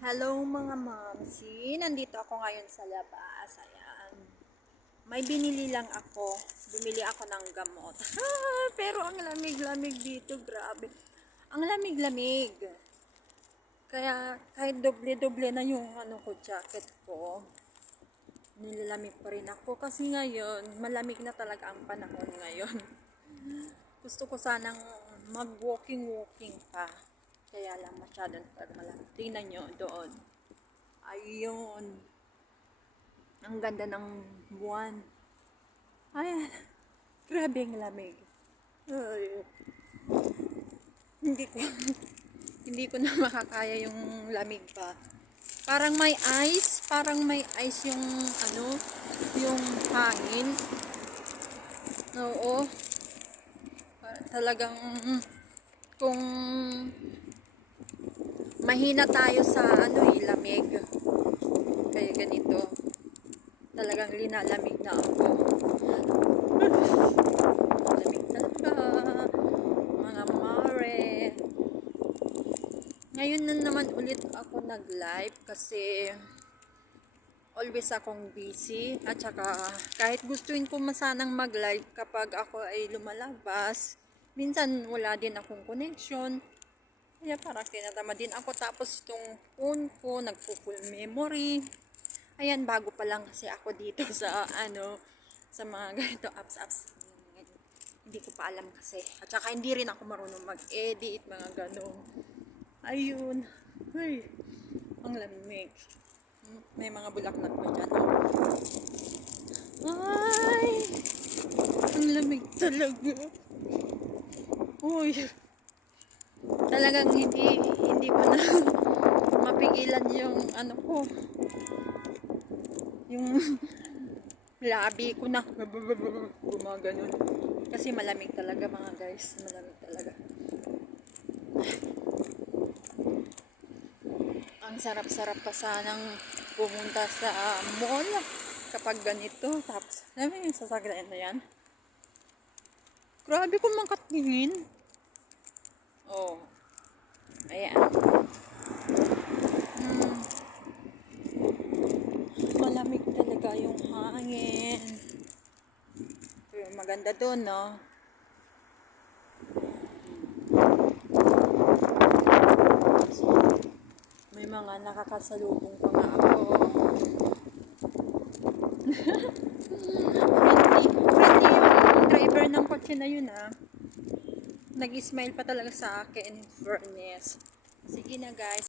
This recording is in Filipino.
Hello mga mamsi, nandito ako ngayon sa labas. Ayan. May binili lang ako. Bumili ako ng gamot. Pero ang lamig-lamig dito, grabe. Ang lamig-lamig. Kaya kahit doble-doble na yung jacket ko, nilalamig pa rin ako. Kasi ngayon, malamig na talaga ang panahon ngayon. Gusto ko sanang mag-walking pa. Kaya lang masyadong malamig. Tingnan nyo doon. Ayun. Ang ganda ng buwan. Ayan. Grabe ang lamig. Ay. Hindi ko hindi ko na makakaya yung lamig pa. Parang may ice yung yung hangin. Oo. Talagang kung mahina tayo sa lamig. Kaya ganito. Talagang linalamig na ako. Lamig talaga. Mga mare. Ngayon na naman ulit ako nag-live kasi always akong busy. At saka kahit gustuin ko masanang mag-live kapag ako ay lumalabas, minsan wala din akong connection. Kaya parang tinatama din ako. Tapos itong phone ko, nagpo-full memory. Ayan, bago pa lang kasi ako dito sa sa mga ganito apps. Hindi ko pa alam kasi. At saka hindi rin ako marunong mag-edit, mga ganun. Ayun. Ay, ang lamig. May mga bulaklak pa dyan. Ay, ang lamig talaga. Uy. Talagang hindi ko na mapigilan yung ko. Yung labi ko na gumaganon. Kasi malamig talaga mga guys. Malamig talaga. Ang sarap-sarap pa sanang pumunta sa mall kapag ganito. Tapos, alam mo yung sasagdayan na yan? Grabe kung makatingin. Oh. Ayan. Malamig talaga yung hangin. Pero maganda doon, no? May mga nakakasalubong pa nga ako. friendly yung driver ng kotse na yun, ah. Nag-smile pa talaga sa akin, in fairness. Sige na guys.